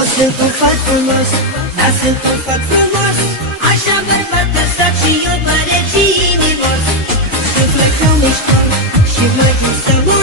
O sunt un fat frumos, dar sunt un fat frumos. Așa bărbat lăsat și eu mare și inimos. Sunt mai ca mișto și mai din să mă